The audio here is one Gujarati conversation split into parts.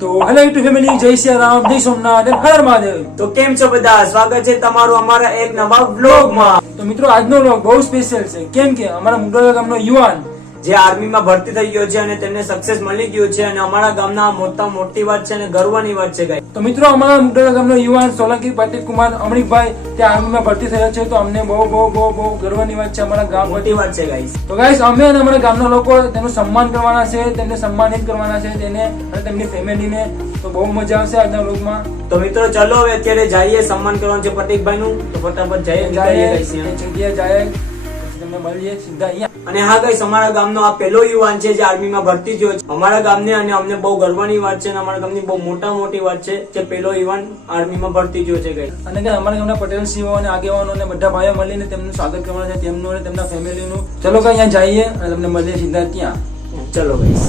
તો હેલો યુટ્યુબ ફેમિલી, જય શ્રી રામ, જય સોમનાથ, હર મહાદેવ. તો કેમ છો બધા? સ્વાગત છે તમારું અમારા એક નવા વ્લોગમાં. તો મિત્રો, આજનો વ્લોગ બહુ સ્પેશિયલ છે. કેમ કે અમારા મુગડા ગામનો યુવાન જે આર્મીમાં ભરતી થઈ ગયો છે અને તેને સક્સેસ મળી ગયું છે અને અમારા ગામના મોટી વાત છે અને ગર્વની વાત છે ગાઈસ. તો મિત્રો, અમારા મુગડા ગામનો યુવાન સોલંકી પાટીલ કુમાર અમરીકભાઈ ત્યાં આર્મીમાં ભરતી થયો છે. તો અમને બહુ ગર્વની વાત છે અમારા ગામ મોટી વાત છે ગાઈસ. તો ગાઈસ, અમે અને અમારા ગામના લોકો તેનું સન્માન કરવાના છે, તેમને સન્માનિત કરવાના છે, તેને અને તેમની ફેમિલીને. તો બહુ મજા આવશે આજના વ્લોગમાં. તો મિત્રો ચલો હવે અત્યારે જઈએ, સન્માન કરવાનું છે પ્રતિકભાઈ નું. તો ફટાફટ જઈએ જગ્યાએ જાય પછી તમને મળીએ સીધા અહીંયા. અને હા ગાઈસ, અમારા ગામનો આ પહેલો યુવાન છે જે આર્મીમાં ભરતી થયો છે અમારા ગામને, અને અમને બહુ ગર્વની વાત છે અને અમારા ગામની બહુ મોટી વાત છે જે પહેલો યુવાન આર્મીમાં ભરતી થયો છે ગાઈસ. અને કે અમારા ગામના પટેલ સીઓ અને આગેવાનો અને બધા ભાઈઓ મળીને તેમનું સ્વાગત કરવાનું છે, તેમનું અને તેમના ફેમિલીનું. ચલો કે અહીંયા જઈએ અને તમને મળીએ સીધા ત્યાં. ચલો ગાઈસ.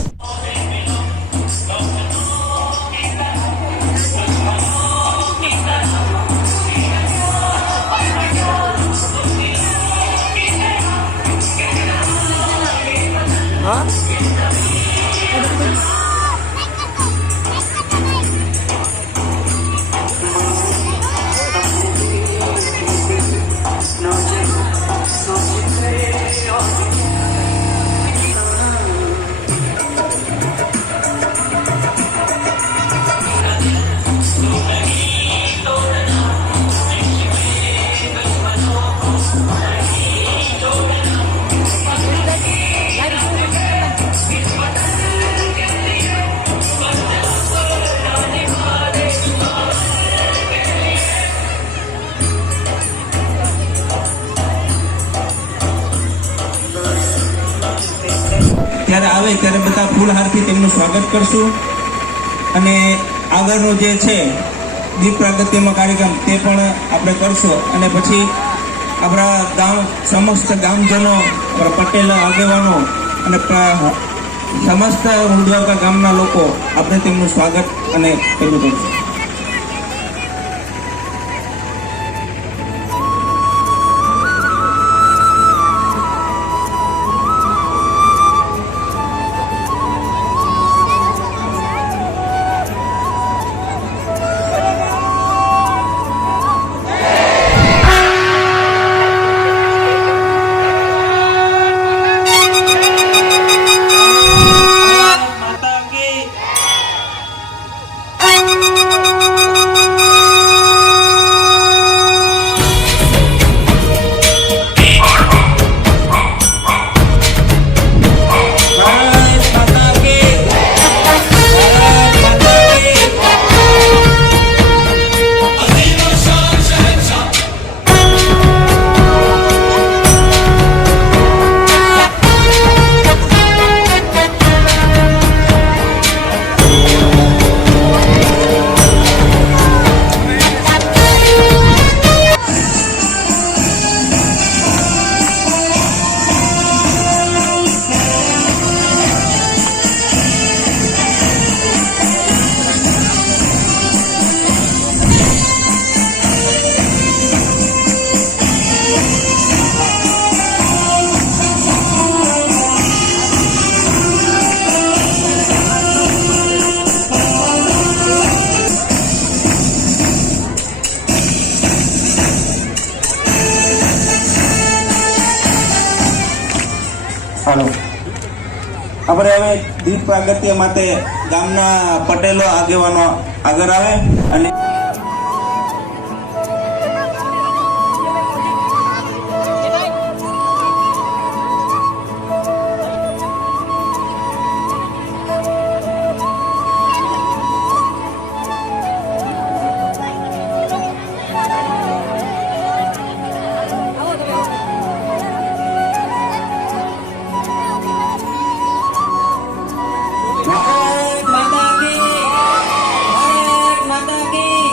ત્યારે આવે ત્યારે બધા ફૂલહારથી તેમનું સ્વાગત કરશું અને આગળનું જે છે દીપ પ્રાગટ્યનો કાર્યક્રમ તે પણ આપણે કરશું. અને પછી આપણા ગામ સમસ્ત ગામજનો, પટેલ આગેવાનો અને સમસ્ત ઉદ્વાકા ગામના લોકો આપણે તેમનું સ્વાગત અને પેલું કરશું. હાલો, આપણે હવે દીપ પ્રાગટ્ય માટે ગામના પટેલો આગેવાનો આગળ આવે અને भारत माता की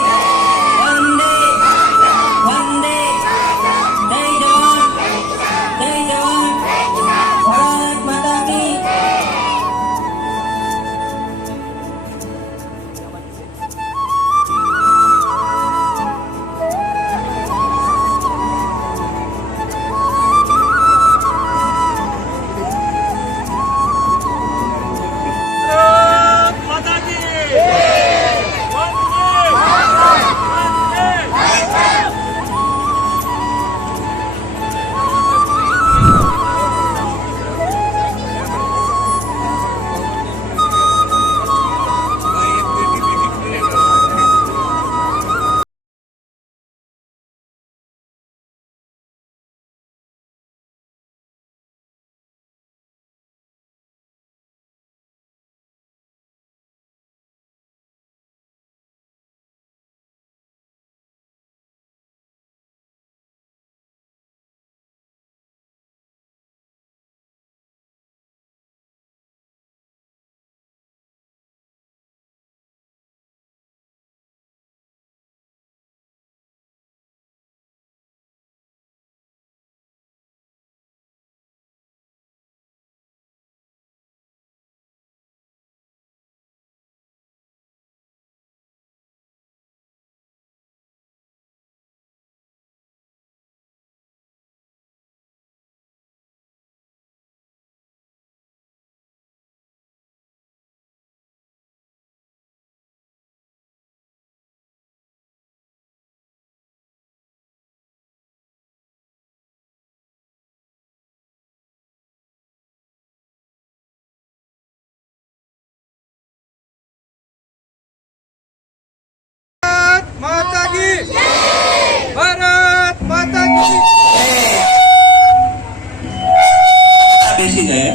બેસી જાય.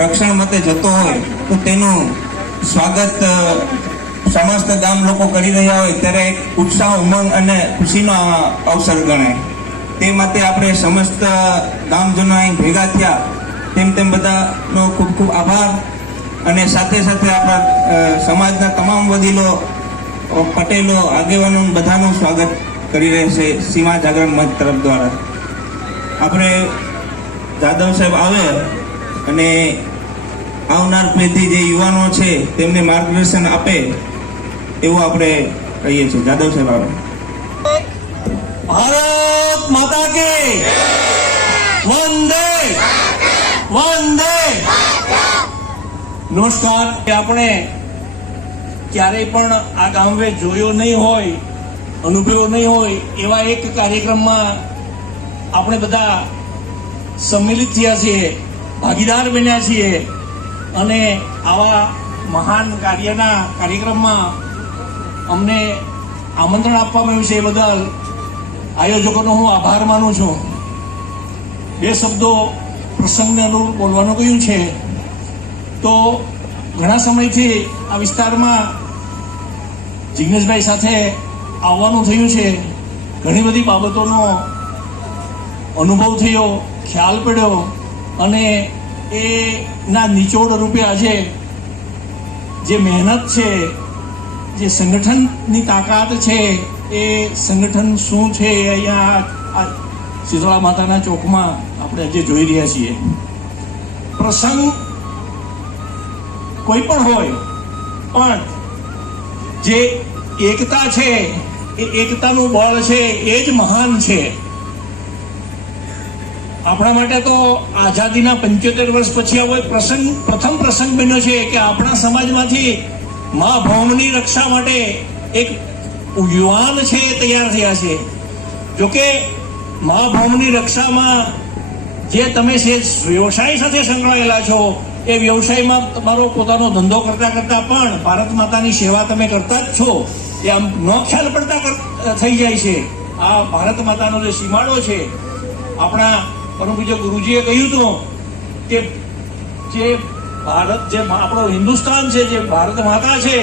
રક્ષણ માટે જતો હોય તો તેનું સ્વાગત સમસ્ત ગામ લોકો કરી રહ્યા હોય ત્યારે એક ઉત્સાહ, ઉમંગ અને ખુશીનો અવસર ગણાય. તે માટે આપણે સમસ્ત ગામજનો અહીં ભેગા થયા તેમ બધાનો ખૂબ ખૂબ આભાર. અને સાથે સાથે આપણા સમાજના તમામ વડીલો, પટેલો, આગેવાનો બધાનું સ્વાગત કરી રહ્યા છે સીમા જાગરણ મંચ તરફ દ્વારા. આપણે જાદવ સાહેબ આવે અને આવનાર પેઢી જે યુવાનો છે તેમને માર્ગદર્શન આપે એવું આપણે કહીએ છીએ. જાદવ સાહેબ આવે. ભારત માતા કી વંદે વંદે. નમસ્કાર. આપણે ક્યારેય પણ આ ગામવે જોયો નહીં હોય, અનુભવ્યો નહીં હોય એવા એક કાર્યક્રમમાં આપણે બધા સંમિલિત થયા છીએ, ભાગીદાર બન્યા છીએ અને આવા મહાન કાર્યક્રમમાં અમને આમંત્રણ આપવામાં આવ્યું છે એ બદલ આયોજકોનો હું આભાર માનું છું. બે શબ્દો પ્રસંગને અનુરૂપ બોલવાનું કહ્યું છે. તો ઘણા સમયથી આ વિસ્તારમાં જિગ્નેશભાઈ સાથે આવવાનું થયું છે. ઘણી બધી બાબતોનો અનુભવ થયો, ખ્યાલ પડ્યો અને એના નિચોડ રૂપે આજે જે મહેનત છે, જે સંગઠનની તાકાત છે, એ સંગઠન શું છે એ અહીંયા શીતળા માતાના ચોકમાં આપણે આજે જોઈ રહ્યા છીએ. પ્રસંગ કોઈ પણ હોય પણ જે એકતા છે એ એકતાનું બળ છે એ જ મહાન છે. આપણા માટે તો આઝાદીના 75 વર્ષ પછી આવો પ્રથમ પ્રસંગ બન્યો છે કે આપણા સમાજમાંથી મા ભૌમની રક્ષા માટે એક યુવાન છે એ તૈયાર થયા છે. જોકે મા ભૌમની રક્ષામાં જે તમે વ્યવસાય સાથે સંકળાયેલા છો એ વ્યવસાયમાં તમારો પોતાનો ધંધો કરતા કરતા પણ ભારત માતાની સેવા તમે કરતા જ છો એ આમ ન ખ્યાલ પડતા થઈ જાય છે. આ ભારત માતાનો જે સીમાડો છે, આપણા પરમ પૂજ્ય ગુરુજીએ કહ્યું હતું કે જે ભારત, જે આપણો હિન્દુસ્તાન છે, જે ભારત માતા છે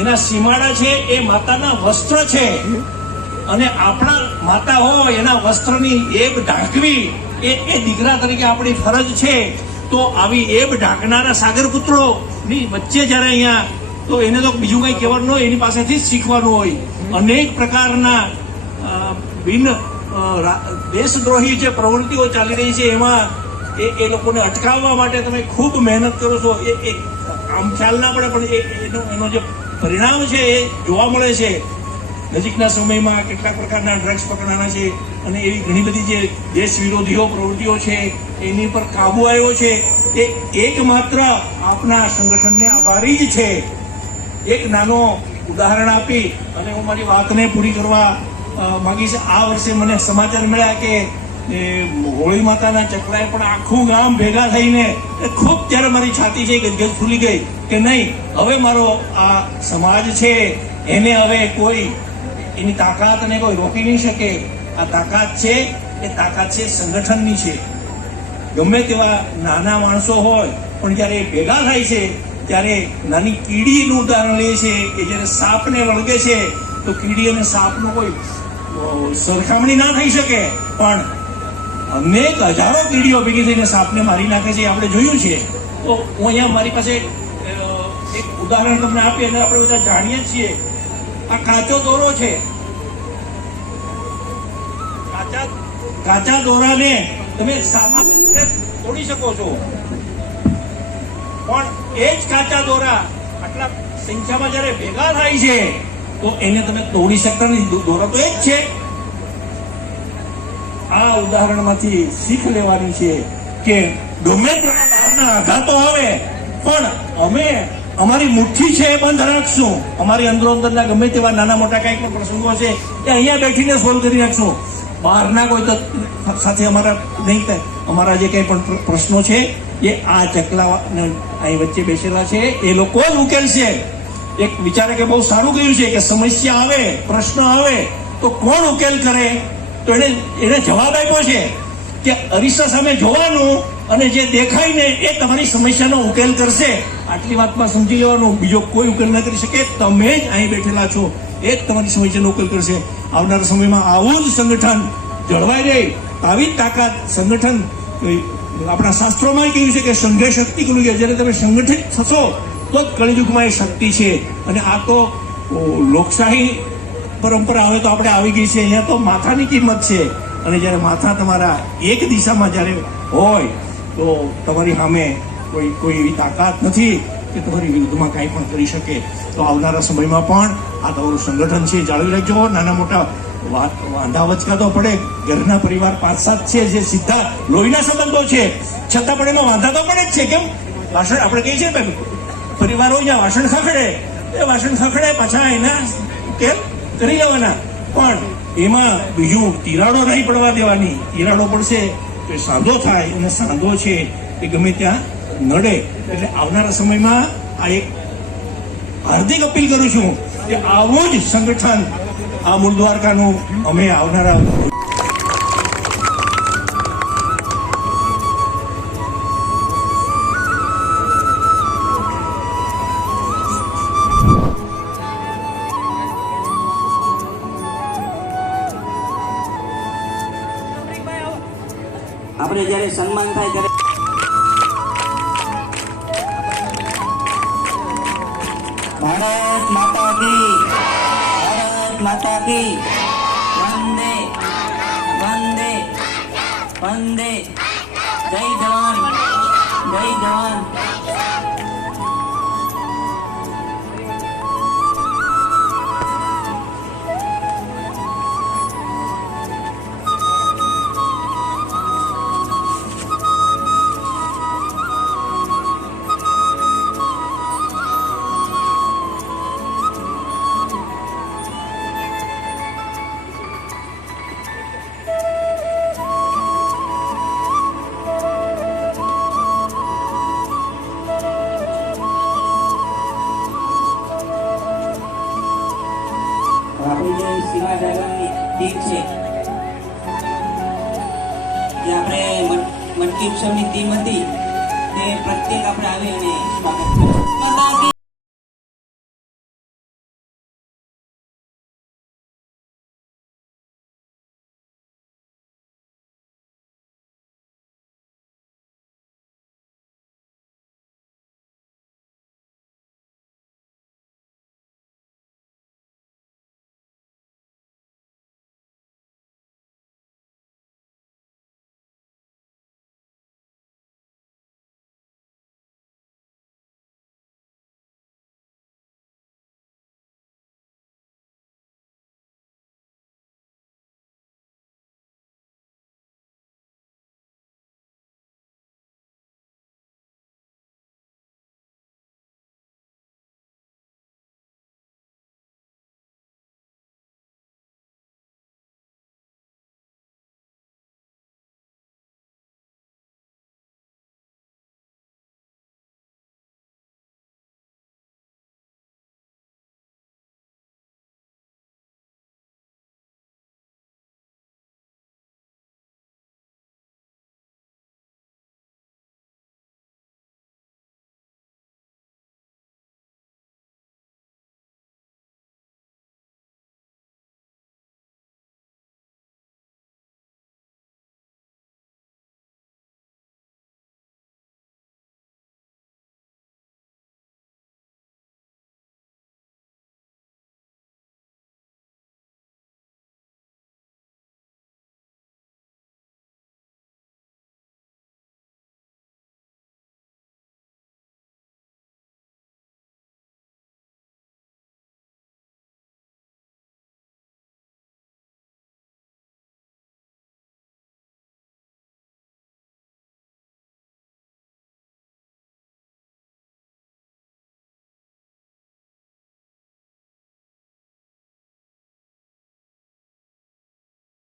એના સીમાડા છે એ માતાના વસ્ત્ર છે અને આપણા માતા હોય એના વસ્ત્રની એબ ઢાંકવી એ દીકરા તરીકે આપણી ફરજ છે. તો આવી એબ ઢાંકનારા સાગરપુત્રોની વચ્ચે જ્યારે અહીંયા, તો એને તો બીજું કંઈ કહેવાનું હોય, એની પાસેથી જ શીખવાનું હોય. અનેક પ્રકારના બિન દેશદ્રોહી જે પ્રવૃત્તિઓ ચાલી રહી છે એમાં એ લોકોને અટકાવવા માટે તમે ખૂબ મહેનત કરો છો. એ આમ ખ્યાલ ના પડે પણ એનો જે પરિણામ છે એ જોવા મળે છે. નજીકના સમયમાં કેટલાક પ્રકારના ડ્રગ્સ પકડાના છે અને એવી ઘણી બધી જે દેશ વિરોધીઓ પ્રવૃત્તિઓ છે એની પર કાબુ આવ્યો છે. એ એકમાત્ર આપના સંગઠનને આભારી જ છે. એક નાનો ઉદાહરણ આપી અને હું મારી વાતને પૂરી કરવા માંગીશ. આ વર્ષે મને સમાચાર મળ્યા કે હોળી માતાના ચકલાએ પણ આખું ગામ ભેગા થઈને ખૂબ, ત્યારે મારી છાતી છે ગજગજ ફૂલી ગઈ કે નહીં, હવે મારો આ સમાજ છે એને હવે કોઈ એની તાકાતને કોઈ રોકી નહીં શકે. આ તાકાત છે એ તાકાત છે સંગઠનની છે. ગમે તેવા નાના માણસો હોય પણ જ્યારે એ ભેગા થાય છે ત્યારે નાની કીડીનું ઉદાહરણ લે છે કે જ્યારે સાપને વળગે છે તો કીડી અને સાપનો કોઈ સરખામણી ના થઈ શકે, પણ અનેક હજારો કીડીઓ ભેગી થઈને સાપને મારી નાખે છે, આપણે જોયું છે. તો હું અહીંયા મારી પાસે એક ઉદાહરણ તમને આપી અને આપણે બધા જાણીએ છીએ. આ કાચો દોરો છે. કાચા દોરાને તમે સામાન્ય તોડી શકો છો, પણ એ જ કાચા દોરા આટલા સંખ્યામાં જયારે ભેગા થાય છે તો એને તમે તોડી શકતા નથી. દોરા તો એ જ છે. આ ઉદાહરણમાંથી શીખ લેવાની છે કે ગમે તેવા બહારના આઘાતો આવે પણ અમે અમારી મુઠ્ઠી છે એ બંધ રાખશું. અમારી અંદરો અંદરના ગમે તેવા નાના મોટા કંઈક પણ પ્રસંગો છે એ અહીંયા બેઠીને સોલ્વ કરી નાખશું. બહારના કોઈ તો સાથે અમારા નહીં થાય. અમારા જે કંઈ પણ પ્રશ્નો છે એ આ ચકલા અહીં વચ્ચે બેસેલા છે એ લોકો જ ઉકેલશે. એક વિચારે કે બહુ સારું કહ્યું છે કે સમસ્યા આવે, પ્રશ્ન આવે તો કોણ ઉકેલ કરે? તો એને જવાબ આપ્યો છે કે અરીસા સામે જોવાનું અને જે દેખાય ને એ તમારી સમસ્યાનો ઉકેલ કરશે. આટલી વાતમાં સમજી લેવાનું, બીજો કોઈ ઉકેલ ન કરી શકે. તમે જ અહીં બેઠેલા છો, એ જ તમારી સમસ્યાનો ઉકેલ કરશે. આવનારા સમયમાં આવું જ સંગઠન જળવાઈ રહે, આવી જ તાકાત સંગઠન. આપણા શાસ્ત્રોમાં કહ્યું છે કે સંઘે શક્તિ કહ્યું કે જ્યારે તમે સંગઠિત થશો તો જ કળિયુગમાં એ શક્તિ છે. અને આ તો લોકશાહી પરંપરા હવે તો આપણે આવી ગઈ છે. અહીંયા તો માથાની કિંમત છે. અને જ્યારે માથા તમારા એક દિશામાં જ્યારે હોય તો તમારી સામે કોઈ એવી તાકાત નથી કે તમારી વિરુદ્ધમાં કાંઈ પણ કરી શકે. તો આવનારા સમયમાં પણ આ તમારું સંગઠન છે જાળવી રાખજો. નાના મોટા વાંધા વચકાતો પડે, ઘરના પરિવાર 5-7 છે જે સીધા લોહીના સંબંધો છે, છતાં પણ એમાં વાંધા તો પડે જ છે. કેમ? વાસણ આપણે કહીએ છીએ ને, પરિવાર હોય જ્યાં વાસણ ખખડે, એ વાસણ ખખડે પાછા એના ઉકેલ કરી લેવાના. પણ એમાં બીજું તિરાડો નહીં પડવા દેવાની. તિરાડો પડશે તો સાંધો થાય, અને સાંધો છે એ ગમે ત્યાં નડે. એટલે આવનારા સમયમાં આ એક હાર્દિક અપીલ કરું છું કે આવું જ સંગઠન આ મૂળ દ્વારકાનું અમે આવનારા આપણે જ્યારે સન્માન થાય ત્યારે ભારત માતા કી, ભારત માતા કી, વંદે વંદે વંદે, જય જવાન, જય જવાન. આપણી જે સીમા જાગરણની ટીમ છે, જે આપણે મટકી ઉત્સવની ટીમ હતી, તે પ્રત્યેક આપણે આવી અને સ્વાગત કર્યું.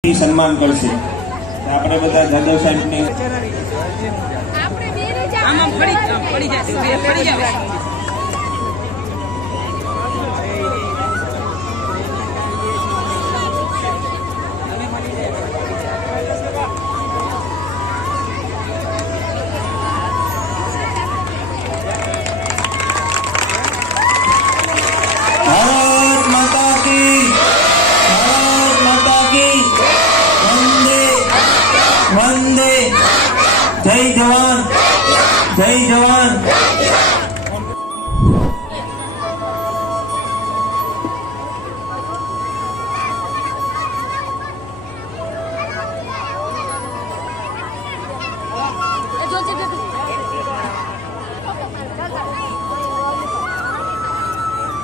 સન્માન કરશે. આપણે બધા જાદવ સાહેબની આમાં પડી જાય. જય જવાન.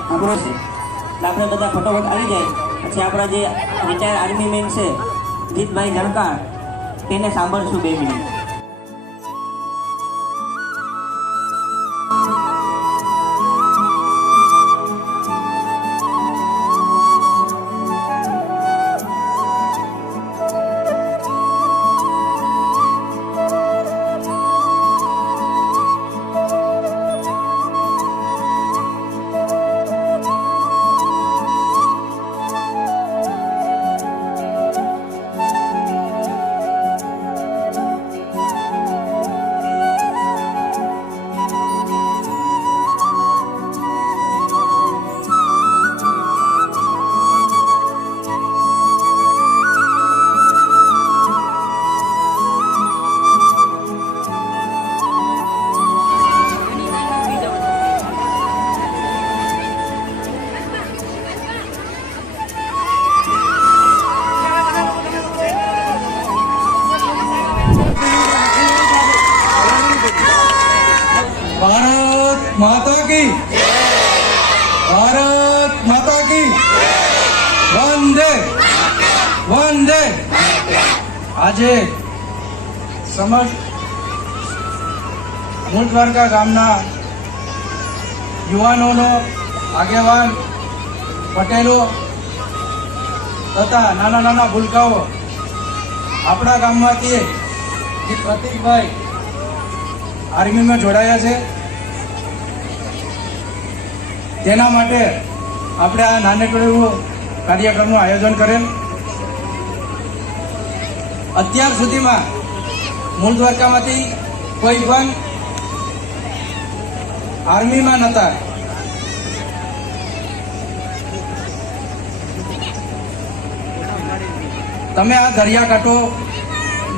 આપણો છે એટલે આપણે બધા ફટોફટ આવી જાય પછી આપણા જે રિટાયર આર્મી મેન છે જીતભાઈ જણકાર તેને સાંભળશું 2 મિનિટ. भारत माता की भारत माता की वंदे वंदे. આજે સમસ્ત મૂળ દ્વારકા ગામના યુવાનોનો આગેવાન પટેલો તથા નાના નાના ભૂલકાઓ આપણા ગામમાંથી જે પ્રતિકભાઈ આર્મીમાં જોડાયા છે તેના માટે આપણે આ નાનકડું એવું કાર્યક્રમનું આયોજન કરેલ. અત્યાર સુધીમાં મૂળ દ્વારકામાંથી કોઈ પણ આર્મીમાં નહોતા. તમે આ દરિયાકાંઠો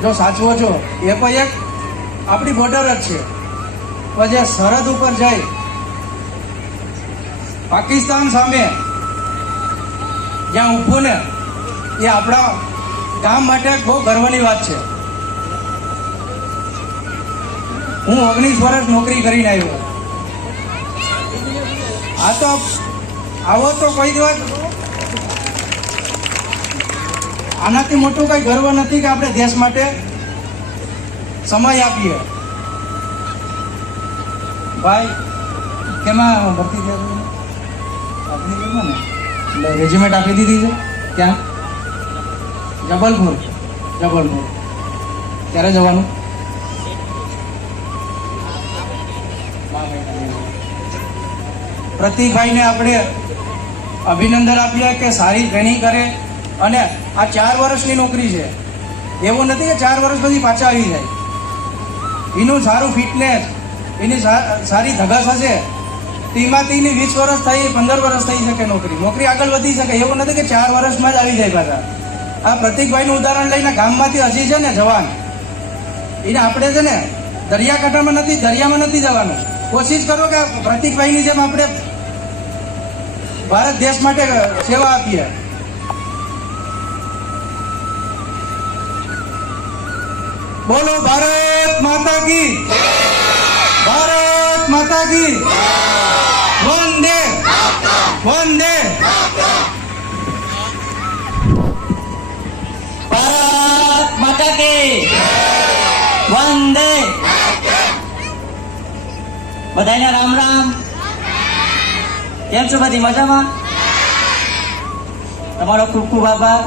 જો સાચવો છો એ પણ એક આપણી બોર્ડર જ છે, પણ જે સરહદ ઉપર જાય પાકિસ્તાન સામે જ્યાં ઊભું ને એ આપણા ગામ માટે બહુ ગર્વની વાત છે. હું 19 વર્ષ નોકરી કરીને આવ્યો. આ તો આવો તો કોઈ દિવસ આનાથી મોટું કઈ ગર્વ નથી કે આપણે દેશ માટે સમય આપીએ. ભાઈ કેમાં ભરતી થયા આપણી કેમાં ને એટલે રેજિમેન્ટ આપી દીધી છે ક્યાં? જબલપુર. જબલપુર ક્યારે જવાનું? પ્રતિકભાઈને આપણે અભિનંદન આપીએ કે સારી ટ્રેનિંગ કરે અને આ 4 વર્ષની નોકરી છે. એવું નથી કે 4 વર્ષ પછી પાછા આવી જાય. એનું સારું ફિટનેસ, એની સારી ધગસ હશે તેમાંથી એની 20 વર્ષ થઈ 15 વર્ષ થઈ શકે નોકરી આગળ વધી શકે. એવું નથી કે 4 વર્ષમાં જ આવી જાય પાછા. આ પ્રતિકભાઈનું ઉદાહરણ લઈને ગામમાંથી હજી છે ને જવાન એને આપણે છે ને દરિયાકાંઠામાં નથી, દરિયામાં નથી જવાનું. કોશિશ કરો કે પ્રતિકભાઈની જેમ આપણે ભારત દેશ માટે સેવા આપીએ. બોલો ભારત માતા કી, ભારત માતા કી વંદે વંદે. ભારત માતા કી વંદે. બધાને રામ રામ. કેમ છો બધી મજામાં? તમારો ખૂબ ખૂબ આભાર,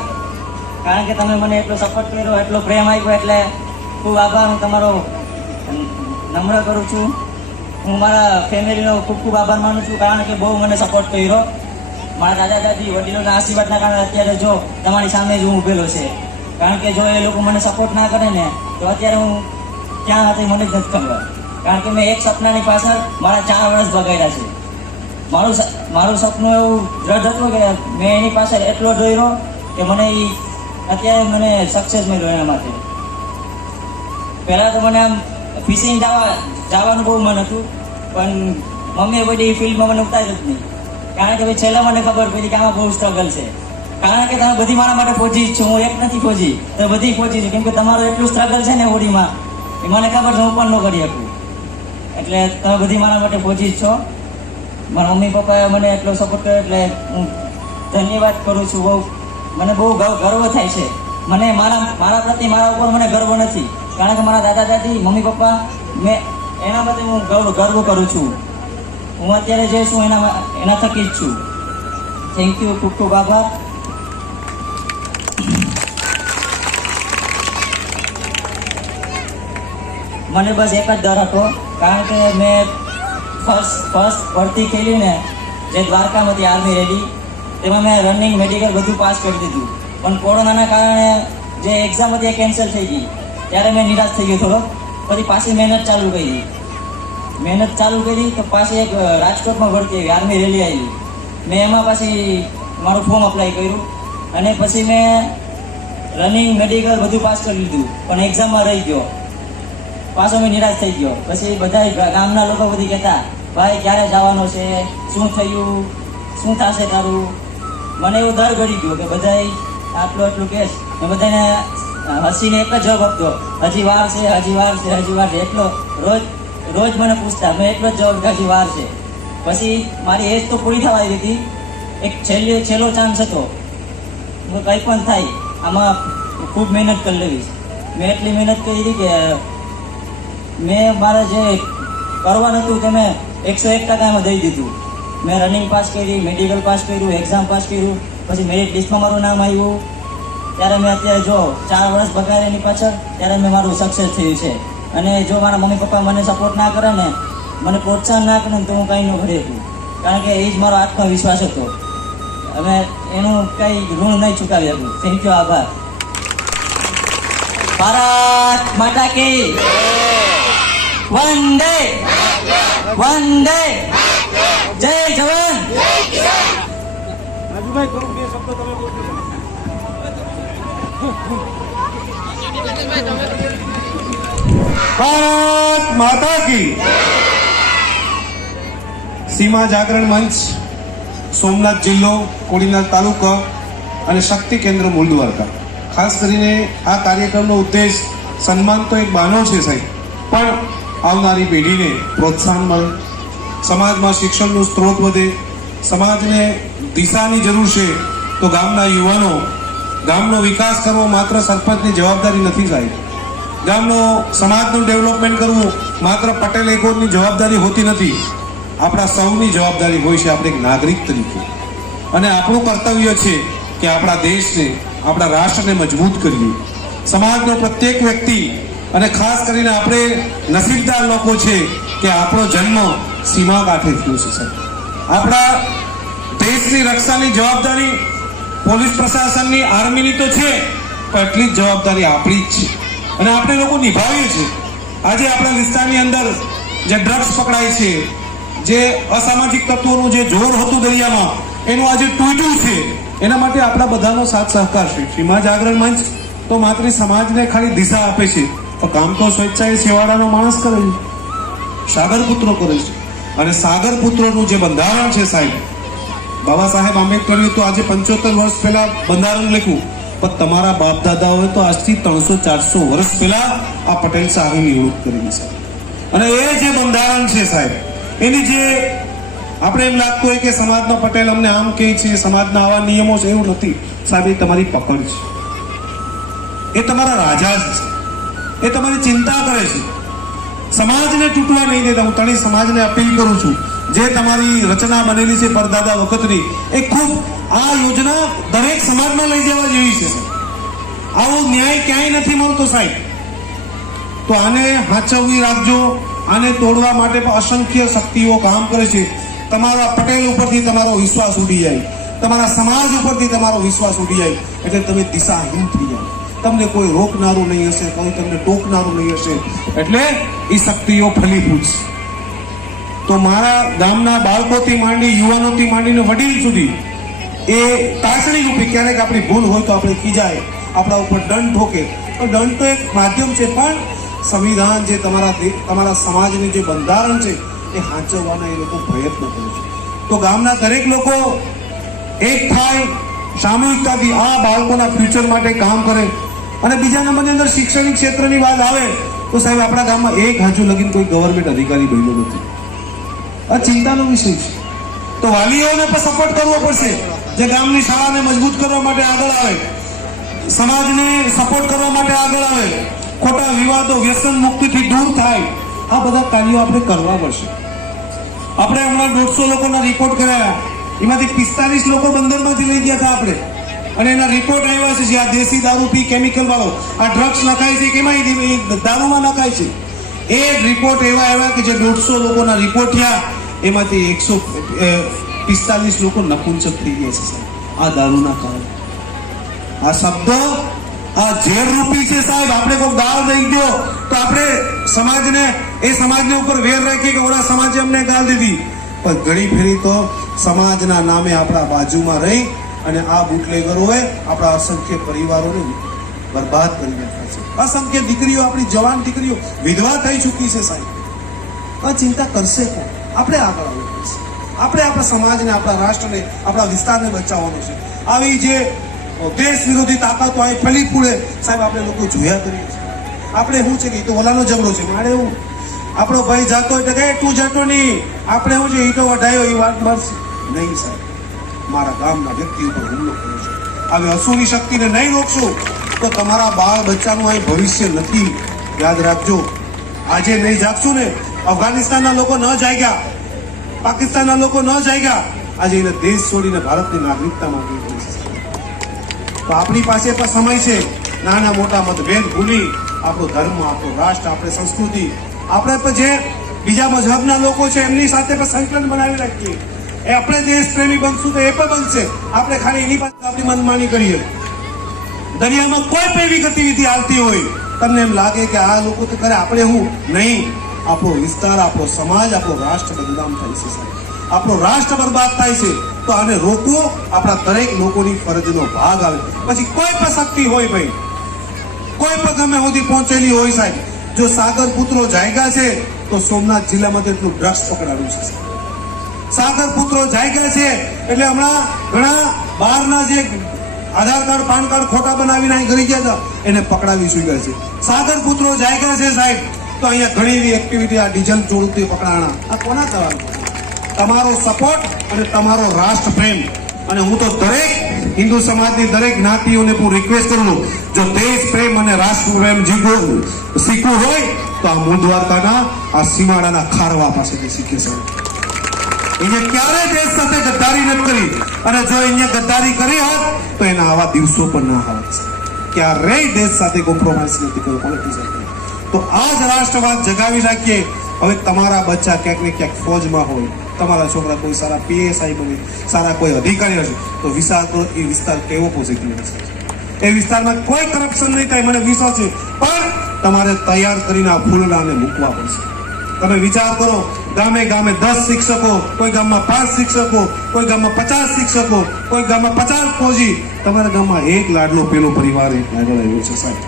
કારણ કે તમે મને એટલો સપોર્ટ કર્યો, એટલો પ્રેમ આપ્યો, એટલે ખૂબ આભાર. હું તમારો નમ્ર કરું છું. હું મારા ફેમિલીનો ખૂબ ખૂબ આભાર માનું છું, કારણ કે બહુ મને સપોર્ટ કર્યો. મારા દાદા દાદી વડીલોના આશીર્વાદના કારણે અત્યારે જો તમારી સામે જ હું ઉભેલો છે. કારણ કે જો એ લોકો મને સપોર્ટ ના કરે ને તો અત્યારે હું ક્યાં હતી મને જ નથી ખબર. કારણ કે મેં એક સપનાની પાછળ મારા 4 વર્ષ બગાડ્યા છે. મારું સપનું એવું દ્રઢ હતું કે મેં એની પાછળ એટલો દોર્યો કે મને અત્યારે મને સક્સેસ મળ્યો. એના માટે પહેલાં તો મને આમ ફિશિંગ જવા જવાનું બહુ મન હતું, પણ મમ્મીએ બધી ફિલ્ડમાં મને ઉતાર્યું જ નહીં. કારણ કે ભાઈ છેલ્લા મને ખબર પડી કે આમાં બહુ સ્ટ્રગલ છે. કારણ કે તમે બધી મારા માટે ફોજી જ છો, હું એક નથી ફોજી, તમે બધી ફોજી છો. કેમ કે તમારું એટલું સ્ટ્રગલ છે ને હોડીમાં, એ મને ખબર છે, હું પણ ન કરી શકું. એટલે તમે બધી મારા માટે ફોજી જ છો. મારા મમ્મી પપ્પાએ મને એટલો સપોર્ટ કર્યો, એટલે હું ધન્યવાદ કરું છું. બહુ મને બહુ ગર્વ થાય છે. મને મારા પ્રત્યે મારા ઉપર મને ગર્વ નથી, કારણ કે મારા દાદા દાદી મમ્મી પપ્પા મેં એના માટે હું ગર્વ કરું છું. હું અત્યારે જે છું એના થકી જ છું. થેન્ક યુ, ખૂબ ખૂબ આભાર. મને બસ એક જ ડર હતો, કારણ કે મેં ફર્સ્ટ ભરતી ખેલીને જે દ્વારકામાંથી આર્મી રેડી, તેમાં મેં રનિંગ મેડિકલ બધું પાસ કરી દીધું. પણ કોરોનાના કારણે જે એક્ઝામ હતી એ કેન્સલ થઈ ગઈ. ત્યારે મેં નિરાશ થઈ ગયો થોડો. પછી પાછી મહેનત ચાલુ કરી તો પાછી એક રાજકોટમાં ભરતી આવી, આર્મી રેલી આવી. મેં એમાં પાછી મારું ફોર્મ અપ્લાય કર્યું, અને પછી મેં રનિંગ મેડિકલ બધું પાસ કરી લીધું, પણ એક્ઝામમાં રહી ગયો. પાછો મેં નિરાશ થઈ ગયો. પછી બધા ગામના લોકો બધી કહેતા, ભાઈ ક્યારે જવાનો છે, શું થયું, શું થશે તારું. મને એવો ડર ગળી ગયો કે બધા આટલું કેસ. મેં બધાને હસીને એક જ જવાબ આપતો, હજી વાર છે, હજી વાર છે, હજી વાર છે. એટલો રોજ મને પૂછતા, મેં એટલો જ જવાબ કે હજી વાર છે. પછી મારી એજ તો પૂરી થવા આવી હતી, એક છેલ્લો ચાન્સ હતો, કંઈ પણ થાય આમાં ખૂબ મહેનત કરી લેવીશ. મેં એટલી મહેનત કરી કે મેં મારે જે કરવાનું હતું તે મેં 101% એમાં દઈ દીધું. મેં રનિંગ પાસ કરી, મેડિકલ પાસ કર્યું, એક્ઝામ પાસ કર્યું, પછી મેરિટ લિસ્ટમાં મારું નામ આવ્યું. ત્યારે મેં અત્યારે જો 4 વર્ષ બગાડ્યાની પાછળ, ત્યારે મેં મારું સક્સેસ થયું છે. અને જો મારા મમ્મી પપ્પા મને સપોર્ટ ના કરે ને, મને પ્રોત્સાહન ના કરે ને, તો હું કંઈ ન કરી શકું. કારણ કે એ જ મારો આત્મવિશ્વાસ હતો. હવે એનું કંઈ ઋણ નહીં ચૂકાવી શકું. થેન્ક યુ, આભાર. ભારત માતા કી વંદે વંદે, જય જવાન. ભારત માતા કી. સીમા જાગરણ મંચ, સોમનાથ જિલ્લો, કોડીનાર તાલુકા અને શક્તિ કેન્દ્ર મૂળ દ્વારકા. ખાસ કરીને આ કાર્યક્રમનો ઉદ્દેશ સન્માન તો એક બહાનો છે સાહેબ, પણ આવનારી પેઢીને પ્રોત્સાહન મળે, સમાજમાં શિક્ષણનું સ્ત્રોત વધે, સમાજને દિશાની જરૂર છે. તો ગામના યુવાનો, ગામનો વિકાસ કરવો માત્ર સરપંચની જવાબદારી નથી સાહેબ. ગામનો સમાજનું ડેવલપમેન્ટ કરવું માત્ર પટેલ એકોરની જવાબદારી હોતી નથી. આપણા સૌની જવાબદારી હોય છે, આપણે એક નાગરિક તરીકે. અને આપણું કર્તવ્ય છે કે આપણા દેશને, આપણા રાષ્ટ્રને મજબૂત કરીએ. સમાજનો પ્રત્યેક વ્યક્તિ, અને ખાસ કરીને આપણે નસીબદાર લોકો છે કે આપણો જન્મ સીમા કાંઠે થયો છે સાહેબ. આપણા દેશની રક્ષાની જવાબદારી પોલીસ પ્રશાસનની, આર્મીની તો છે, પણ એટલી જ જવાબદારી આપણી જ છે, અને આપણે લોકો નિભાવીએ છીએ. આજે આપણા વિસ્તારની અંદર જે ડ્રગ્સ પકડાય છે, જે અસામાજિક તત્વોનું જે જોર હતું દરિયામાં, એનું આજે તૂટ્યું છે. એના માટે આપણા બધાનો સાથ સહકાર છે. સીમા જાગરણ મંચ તો માત્ર સમાજને ખાલી દિશા આપે છે, તો કામ તો સ્વેચ્છાએ છેવાડાનો માણસ કરે છે, સાગર પુત્રો કરે છે. અને સાગર પુત્રોનું જે બંધારણ છે સાહેબ, બાબા સાહેબ આંબેડકરે તો આજે 75 વર્ષ પહેલા બંધારણ લખ્યું, પણ તમારા બાપ દાદાઓએ તો આજથી 300-400 વર્ષ પહેલા આ પટેલ સાહેબની નિયુક્ત કરેલી છે. અને એ જે બંધારણ છે સાહેબ, એની જે આપણે એમ લાગતું હોય કે સમાજનો પટેલ અમને આમ કહે છે, સમાજના આવા નિયમો છે, એવું નથી સાહેબ. એ તમારી પકડ છે, એ તમારા રાજા છે, એ તમારી ચિંતા કરે છે, સમાજને તૂટવા નહીં દેતા. હું તણી સમાજને અપીલ કરું છું, જે તમારી રચના બનેલી છે પરદાદા વખતની, એ ખૂબ આ યોજના દરેક સમાજમાં લઈ જવા જેવી છે. આવો ન્યાય ક્યાંય નથી મળતો સાહેબ. તો આને હાચવવી રાખજો. આને તોડવા માટે પણ અસંખ્ય શક્તિઓ કામ કરે છે. તમારા પટેલ ઉપરથી તમારો વિશ્વાસ ઉડી જાય, તમારા સમાજ ઉપરથી તમારો વિશ્વાસ ઉડી જાય, એટલે તમે દિશાહીન થઈ જાય. તમને કોઈ રોકનારું નહીં હશે, કોઈ તમને ટોકનારું નહીં હશે, એટલે એ શક્તિઓ ફલીભૂત છે. તો મારા ગામના બાળકોથી માંડી, યુવાનોથી માંડીને વડીલ સુધી એ તાસણી રૂપે ક્યારેક આપણી ભૂલ હોય તો આપણે ખીજાય, આપણા ઉપર દંડ ઠોકે. દંડ તો એક માધ્યમ છે, પણ સંવિધાન જે તમારા સમાજની જે બંધારણ છે એ સાચવવાના એ લોકો પ્રયત્ન કરે છે. તો ગામના દરેક લોકો એક થાય, સામૂહિકતાથી આ બાળકોના ફ્યુચર માટે કામ કરે. અને બીજા નંબરની અંદર શિક્ષણિક ક્ષેત્રની વાત આવે તો સાહેબ આપણા ગામમાં એક હજુ લગીન કોઈ ગવર્મેન્ટ અધિકારી બન્યો નથી. આ ચિંતાનો વિષય છે. તો વાલીઓને પણ સપોર્ટ કરવો પડશે, જે ગામની શાળાને મજબૂત કરવા માટે આગળ આવે, સમાજને સપોર્ટ કરવા માટે આગળ આવે, ખોટા વિવાદો વ્યસન મુક્તિથી દૂર થાય. આ બધા કાર્યો આપણે કરવા પડશે. આપણે હમણાં 150 લોકોના રિપોર્ટ કરાયા, એમાંથી 45 લોકો બંદરમાંથી લઈ ગયા હતા આપણે, અને એના રિપોર્ટ આવ્યા છે જે આ દેશી દારૂ પી કેમિકલ વાળો આ ડ્રગ્સ નખાય છે, કેમાં દારૂમાં નખાય છે. એ રિપોર્ટ એવા આવ્યા કે જે 150 લોકોના રિપોર્ટ થયા, એમાંથી 145 લોકો નપુંસક થઈ ગયા છે સાહેબ, આ દારૂના કારણે. આ શબ્દ આ ઝેર રૂપી છે સાહેબ. આપણે કોઈ ગાળ દઈ ગયો તો આપણે સમાજને ઉપર વેર રાખીએ કે ઓલા સમાજે અમને ગાળ દીધી, પણ ઘણી ફેરી તો સમાજના નામે આપણા બાજુમાં રહી અને આ બુટલેગરોએ આપણા અસંખ્ય પરિવારોને બરબાદ કરી નાખ્યા છે. અસંખ્ય દીકરીઓ, આપણી જવાન દીકરીઓ વિધવા થઈ ચૂકી છે સાહેબ. આ ચિંતા કરશે કોણ? આપણે આગળ આવવું પડશે. આપણે આપણા સમાજને, આપણા રાષ્ટ્રને, આપણા વિસ્તારને બચાવવાનું છે. આવી જે દેશ વિરોધી તાકાતો અહીં ફલી ફૂલે સાહેબ આપણે લોકો જોયા કરીએ છીએ. આપણે શું છે કે તો ઓલાનો ઝઘડો છે, મારે એવું આપણો ભાઈ જાતો એટલે કે તું જતો નહીં, આપણે શું છે ઈટો વઢાયો એ વાત મળશે નહીં સાહેબ. મારા ગામના વ્યક્તિ ઉપર હુમલો કર્યો છે, આવી અસુરી શક્તિને નહીં રોકશું તો તમારા બાળ બચ્ચાનું અહીં ભવિષ્ય નથી. યાદ રાખજો, આજે નહીં જાગશું ને, અફઘાનિસ્તાનના લોકો ન જાગ્યા, પાકિસ્તાનના લોકો ન જાગ્યા, આજે એને દેશ છોડીને ભારતની નાગરિકતા માંગવી પડી છે. તો આપણી પાસે પણ સમય છે નાના મોટા મતભેદ ભૂલી આપણો ધર્મ, આપણો રાષ્ટ્ર, આપણી સંસ્કૃતિ, આપણે પણ જે બીજા મજહબના લોકો છે એમની સાથે પણ સંકલન બનાવી રાખીએ. એ આપણે દેશ પ્રેમી બનશું તો એ પણ બનશે. આપણે ખાલી એની પાસે આપણી મનમાની કરીએ. દરિયામાં કોઈ પણ એવી ગતિવિધિ આવતી હોય, તમને એમ લાગે કે આ લોકો તો કરે, આપણે હું નહીં. આપણો વિસ્તાર, આપણો સમાજ, આપણો રાષ્ટ્ર બદનામ થાય છે સાહેબ. આપણો રાષ્ટ્ર બરબાદ થાય છે. તો આને રોકવો આપણા દરેક લોકોની ફરજનો ભાગ આવે. પછી કોઈ પણ શક્તિ હોય ભાઈ, કોઈ પણ ગમે સુધી પહોંચેલી હોય સાહેબ, જો સાગર પુત્રો જાયગા છે તો સોમનાથ જિલ્લામાં એટલું ડ્રગ્સ પકડાયું છે. સાગર પુત્રો જાયગા છે એટલે હમણાં ઘણા બહારના જે આધાર કાર્ડ પાન કાર્ડ ખોટા બનાવીને અહીં કરી ગયા હતા એને પકડાવી ચૂક્યા છે. સાગર પુત્રો જાયગા છે સાહેબ, તો અહીંયા ઘણી એવી એક્ટિવિટી આ ડીઝલ ચોરથી પકડાણા, આ કોના કરવાનું? તમારો સપોર્ટ અને તમારો રાષ્ટ્ર પ્રેમ. અને હું તો દરેક હિન્દુ સમાજની દરેક જ્ઞાતિઓને હું રિક્વેસ્ટ કરું, જો દેશ પ્રેમ અને રાષ્ટ્ર પ્રેમ શીખવું હોય તો આ મૂળ દ્વારકાના આ સીમાડાના ખારવા પાસેથી શીખે છે. એને ક્યારેય દેશ સાથે ગદ્દારી નથી કરી, અને જો એને ગદ્દારી કરી હોત તો એના આવા દિવસો પણ ના આવત. ક્યારેય દેશ સાથે કોમ્પ્રોમાઇઝ નથી કર્યો પોલિટિક્સ સાથે. તો આ જ રાષ્ટ્રવાદ જગાવી રાખીએ. હવે તમારા બચ્ચા ક્યાંક ને ક્યાંક ફોજમાં હોય, તમારા છોકરા કોઈ સારા પીએસઆઈ બને, સારા કોઈ અધિકારી હશે, તો એ વિસ્તાર કેવો પોઝિટિવ હશે? એ વિસ્તારમાં કોઈ કરપ્શન નહીં થાય, મને વિશ્વાસ છે. પણ તમારે તૈયાર કરીને આ ફૂલડાને મૂકવા પડશે. તમે વિચાર કરો, ગામે ગામે 10 શિક્ષકો, કોઈ ગામમાં 5 શિક્ષકો, કોઈ ગામમાં 50 શિક્ષકો, કોઈ ગામમાં 50 ફૌજી, તમારા ગામમાં એક લાડલો પેલો પરિવાર એક આગળ આવ્યો છે સાહેબ.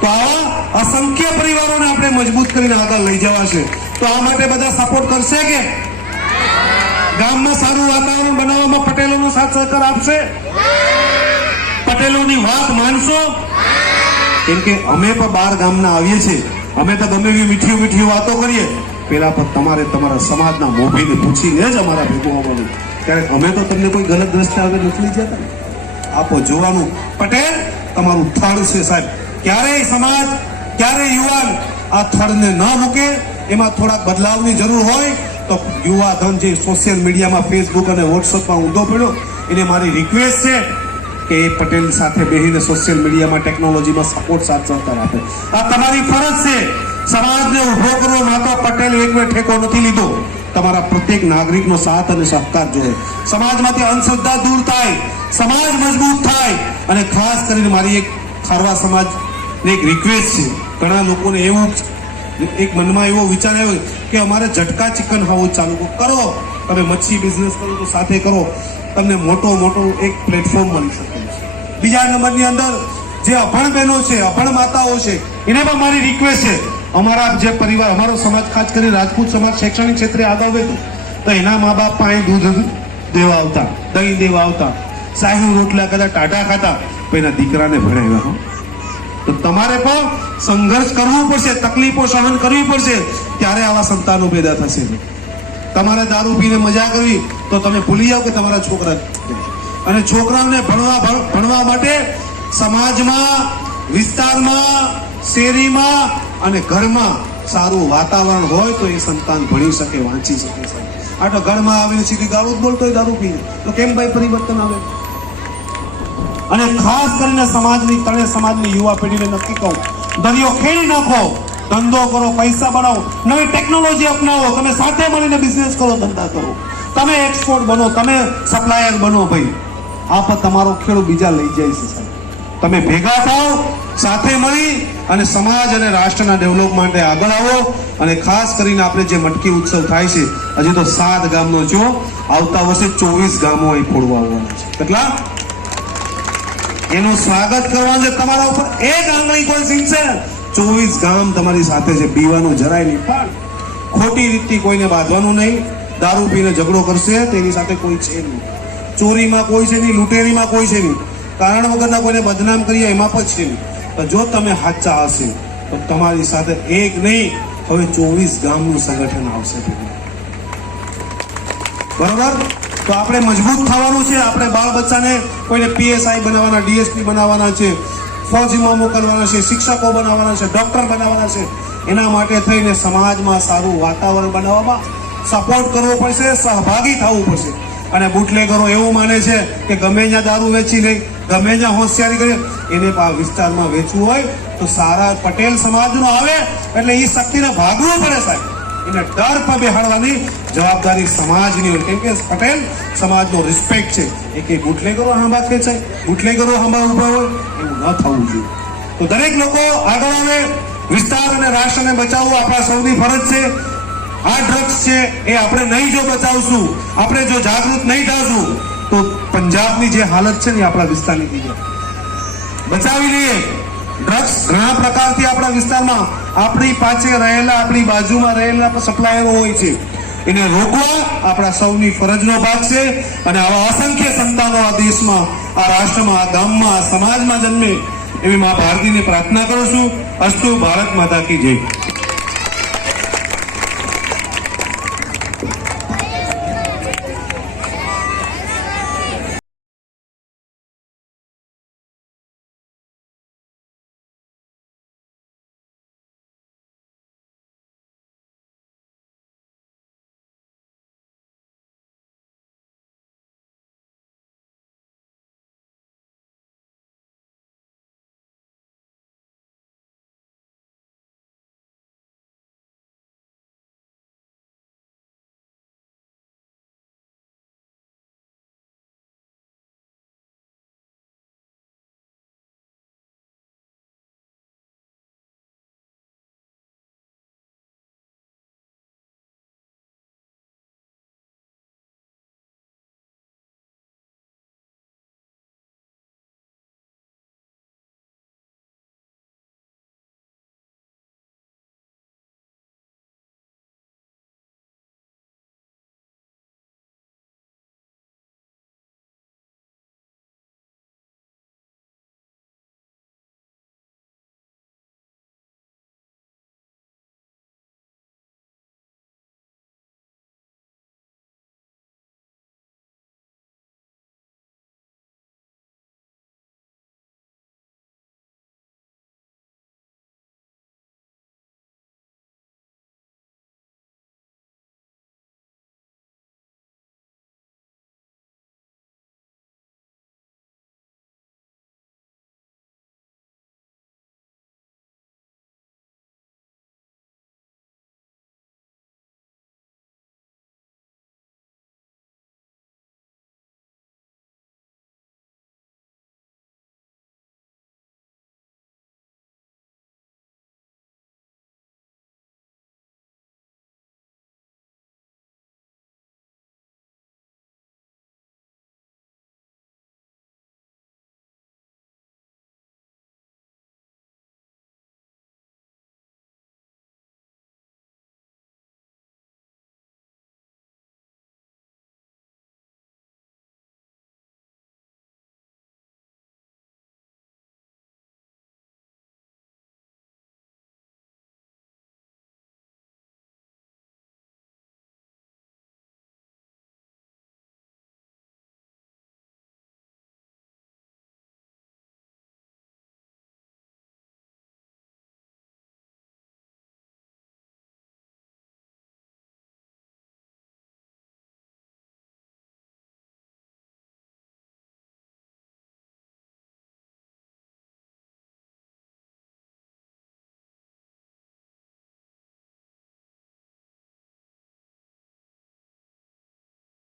તો આવા અસંખ્ય પરિવારોને આપણે મજબૂત કરીને આગળ લઈ જવા છે. તો આ માટે બધા સપોર્ટ કરશે કે ગામમાં સારું વાતાવરણ બનાવવામાં પટેલોનો સાથ સહકાર આપશે? પટેલોની વાત માનશો? કેમ કે અમે પણ 12 ગામના આવીએ છીએ, અમે તો ગમે એવી મીઠી વાતો કરીએ, પેલા પણ તમારે તમારા સમાજના મોભીને પૂછીને જ અમારા ભેગું આવવાનું. ત્યારે અમે તો તમને કોઈ ગલત દ્રષ્ટિ આગળ નથી લઈ જતા. આપો જોવાનું, પટેલ તમારું થડ છે સાહેબ. ક્યારેય સમાજ, ક્યારેય યુવાન આ થડને ન મૂકે. એમાં થોડાક બદલાવની જરૂર હોય તો યુવા ધન જે સોશિયલ મીડિયામાં ફેસબુક અને વોટ્સઅપમાં ઊંધો પડ્યો, એને મારી રિક્વેસ્ટ છે કે એ પટેલ સાથે બેસીને સોશિયલ મીડિયામાં ટેકનોલોજીમાં સપોર્ટ સાથ સહકાર આપે. આ તમારી ફરજ છે. સમાજને ઉભો કરવો માત્ર પટેલ એકને ઠેકો નથી લીધો, તમારા પ્રત્યેક નાગરિકનો સાથ અને સહકાર જોઈએ. સમાજમાંથી અંધશ્રદ્ધા દૂર થાય, સમાજ મજબૂત થાય. અને ખાસ કરીને મારી એક ખારવા સમાજને એક રિક્વેસ્ટ છે. ઘણા લોકોને એવું એક મનમાં એવો વિચાર આવ્યો કે અમારે ઝટકા ચિકન હાઉસ ચાલુ કરો, તમે મચ્છી બિઝનેસ કરો તો સાથે કરો, તમને મોટો એક પ્લેટફોર્મ મળી શકે છે. બીજા નંબરની અંદર જે અભણ બહેનો છે, અભણ માતાઓ છે, એને પણ મારી રિક્વેસ્ટ છે અમારા જે પરિવાર, અમારો સમાજ, ખાસ કરીને રાજપૂત સમાજ શૈક્ષણિક ક્ષેત્રે આગળ વધ્યું તો એના મા બાપ પાસે દૂધ દેવા આવતા, દહીં દેવા આવતા, સાહી રોટલા કદાચ ટાટા ખાતા, પણ એના દીકરાને ભણાવ્યા. હો, તો તમારે પણ સંઘર્ષ કરવું પડશે, તકલીફો સહન કરવી પડશે, ત્યારે આવા સંતાનો પેદા થશે. તમારે દારૂ પીને મજા કરવી તો તમે ભૂલી જાઓ કે તમારા છોકરા, અને છોકરાઓને ભણવા માટે સમાજમાં, વિસ્તારમાં, શેરીમાં અને ઘરમાં સારું વાતાવરણ હોય તો એ સંતાન ભણી શકે, વાંચી શકે. આ તો ઘરમાં આવીને સીધી ગાળું જ બોલતો હોય દારૂ પીને, તો કેમ ભાઈ પરિવર્તન આવે? અને ખાસ કરીને સમાજની તળે, સમાજની યુવા પેઢીને નક્કી કહું, દરિયો ખેડી નાખો, ધંધો કરો, પૈસા બનાવો, નવી ટેકનોલોજી અપનાવો, તમે સાથે મળીને બિઝનેસ કરો, ધંધા કરો, તમે એક્સપોર્ટ બનો, તમે સપ્લાયર બનો. ભાઈ આ પર તમારો ખેડૂત બીજા લઈ જાય છે. સાહેબ તમે ભેગા થાઓ, સાથે મળી અને સમાજ અને રાષ્ટ્રના ડેવલપ માટે આગળ આવો. અને ખાસ કરીને આપણે જે મટકી ઉત્સવ થાય છે, હજી તો 7 ગામનો જો, આવતા વર્ષે 24 ગામો અહીં ફોડવા આવવાના છે. કેટલા? એનું સ્વાગત કરવાનું છે. તમારા ઉપર એક આંગળી કોઈ સીંચશે, 24 ગામ તમારી સાથે છે. પીવાનું જરાય નહીં, પણ ખોટી રીતથી કોઈને બાંધવાનું નહીં. દારૂ પીને ઝઘડો કરશે તેની સાથે કોઈ છે નહીં, ચોરીમાં કોઈ છે નહીં, લૂંટેરીમાં કોઈ છે નહીં, કારણ વગરના કોઈને બદનામ કરીએ એમાં પણ છે નહીં. તો જો તમે સાચા હશે તો તમારી સાથે એક નહીં, હવે 24 ગામનું સંગઠન આવશે. બરોબર? તો આપણે મજબૂત થવાનું છે. આપણે બાળ બચ્ચાને કોઈને PSI બનાવવાના, DSP બનાવવાના છે, ફોજમાં મોકલવાના છે, શિક્ષકો બનાવવાના છે, ડોક્ટર બનાવવાના છે. એના માટે થઈને સમાજમાં સારું વાતાવરણ બનાવવામાં સપોર્ટ કરવો પડશે, સહભાગી થવું પડશે. અને બુટલેગરો એવું માને છે કે ગમે ત્યાં દારૂ વેચી નહીં, ગમે ત્યાં હોશિયારી કરે, એને આ વિસ્તારમાં વેચવું હોય તો સારા પટેલ સમાજનો આવે એટલે એ શક્તિને ભાગવું પડે. સાહેબ એને ડર પર બેહાડવાની જવાબદારી સમાજની હોય, કેમ કે પટેલ સમાજનો રિસ્પેક્ટ છે. એ બુટલેગરો હાંભા ખેંચાય, બુટલેગરો હાંભા ઉભા હોય, એવું ન થવું જોઈએ. તો દરેક લોકો આગળ આવે, વિસ્તાર અને રાષ્ટ્રને બચાવવું આપણા સૌની ફરજ છે. આ ડ્રગ્સ છે એ આપણે નહીં જો બચાવશું, આપણે જો જાગૃત નહીં થશું તો પંજાબની જે હાલત છે ને આપણા વિસ્તારની થઈ જાય. બચાવી લઈએ. ડ્રગ્સ ઘણા પ્રકારથી આપણા વિસ્તારમાં, આપણી પાસે રહેલા, આપણી બાજુમાં રહેલા સપ્લાયરો હોય છે. એને રોકવા આપણા સૌની ફરજનો ભાગ છે. અને આવા અસંખ્ય સંતાનો આ દેશમાં, આ રાષ્ટ્રમાં, આ ગામમાં, આ સમાજમાં જન્મે એવી મા ભારતીને પ્રાર્થના કરું છું. અસ્તુ. ભારત માતા કી જય.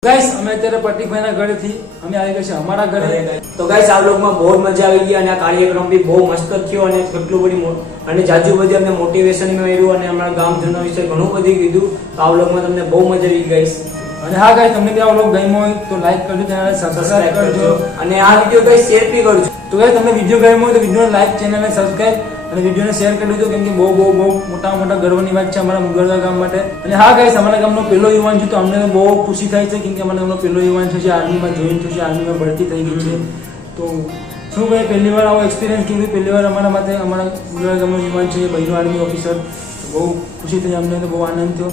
ગાઈસ અમે અત્યારે પ્રતિકભાઈના ઘરેથી અમે આવી ગયા છે અમારા ઘરે. તો ગાઈસ આ વ્લોગમાં બહુ મજા આવી ગઈ અને આ કાર્યક્રમ બી બહુ મસ્ત થયો અને કેટલું બધી અને જાજુ બધી અમને મોટિવેશન મળ્યું અને અમારા ગામજનો વિશે ઘણું બધું કીધું. તો આ વ્લોગમાં તમને બહુ મજા આવી ગાઈસ. અને હા ગાઈસ તમને બી આ વ્લોગ ગમ્યો હોય તો લાઈક કરજો, ચેનલને સબસ્ક્રાઇબ કરજો અને આ વિડીયો ગાઈસ શેર બી કરજો. તો ગાઈસ તમને વિડીયો ગમ્યો હોય તો વિડીયોને લાઈક, ચેનલને સબસ્ક્રાઇબ અને વિડીયોને શેર કરી દેજો, કેમ કે બહુ બહુ બહુ મોટા ગર્વની વાત છે અમારા મુગલવા ગામ માટે. અને હા ગાઈસ અમારા ગામનો પહેલો યુવાન છે તો અમને બહુ ખુશી થાય છે, કેમ કે અમારા ગામનો પહેલો યુવાન છે જે આર્મીમાં જોઈન થયો છે, આર્મીમાં ભરતી થઈ ગઈ છે. તો શું ભાઈ પહેલી વાર આવો એક્સપિરિયન્સ કીધું, પહેલી વાર અમારા માટે અમારા મુગલવા ગામનો યુવાન છે બહેનો આર્મી ઓફિસર. બહુ ખુશી થઈ અમને, તો બહુ આનંદ થયો.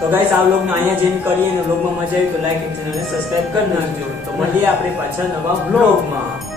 તો ગાઈસ આ વ્લોગને અહીંયા જેમ કરીએ અને વ્લોગમાં મજા આવી તો લાઈક અને ચેનલને સબસ્ક્રાઇબ કરી નાખજો. તો મળીએ આપણે પાછા નવા વ્લોગમાં.